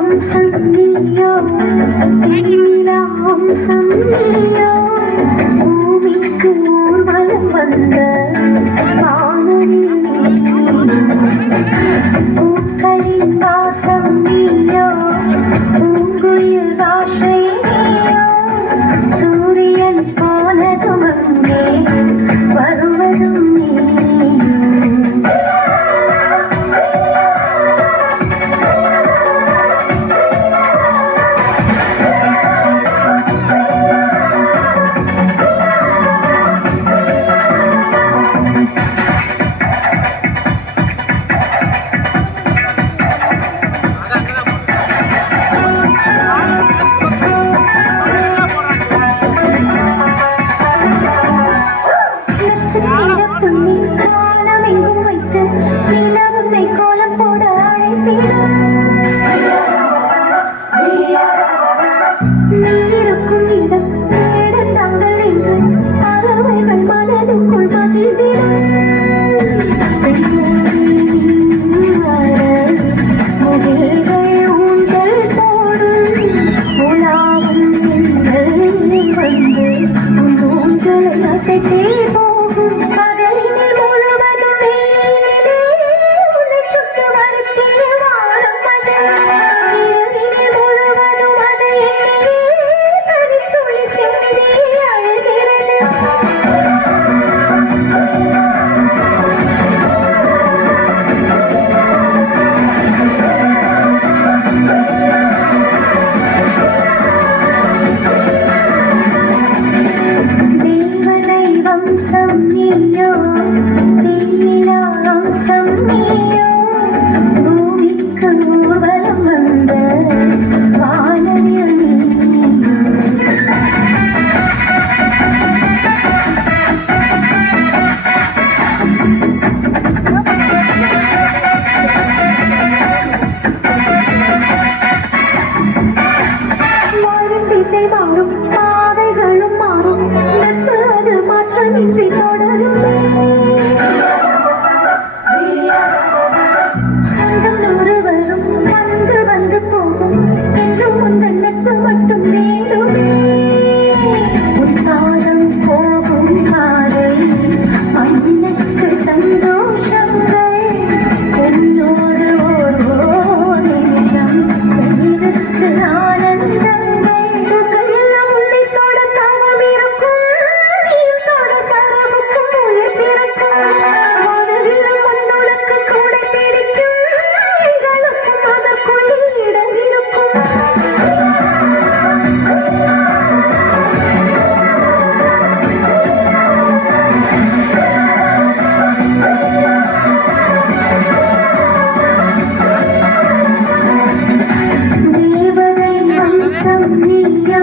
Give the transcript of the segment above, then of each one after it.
வம்சம் நீயோ வெண்ணிலா வம்சம் நீயோ பூமிக்கு ஊர்வலம் வந்த பூக்களின் வாசம் நீயோ பூங்குயில் பாஷை நீயோ சூரியன் போனதும் அங்கே வருவதும் வானமெங்கும் வைத்து நிலவுன்னை கோலம் போட அழைத்திடும் நீருக்கும் இடம் இடந்தாங்கள் என்று பறவைகள் மனதுக்குள் மகிழ்ந்திடும் முகில்கள் ஊஞ்சல் போடும் உலாவும் வந்து ஊஞ்சலை அசைத்தே போகும் வம்சம் நீயோ வெண்ணிலா வம்சம் நீயோ பூமிக்கு ஊர்வலம் வந்த வானவில் மாறும் திசை மாறும் பாதைகளும் மாறும் மாற்றமின்றி தொடருமே சொந்தம் நூறு வரும் வந்து வந்து போகும் என்றும் உந்தன் நட்பு மட்டும் வேண்டுமே உன் காலம் போகும் காலை மண்ணுக்கு சந்தோஷங்கள் என்னோடு ஓர் நிமிஷம் எடுத்து ஆனந்தங்கள் எல்லாம் உன்னை தொட தவம் இருக்கும் நீயோ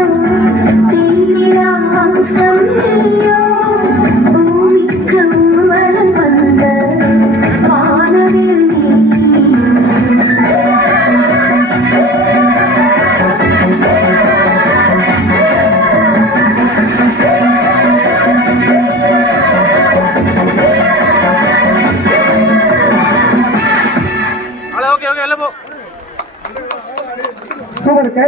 வெண்ணிலா வம்சம் நீயோ பூமிக்கு ஊர்வலம் வந்த வானவில் ஓகே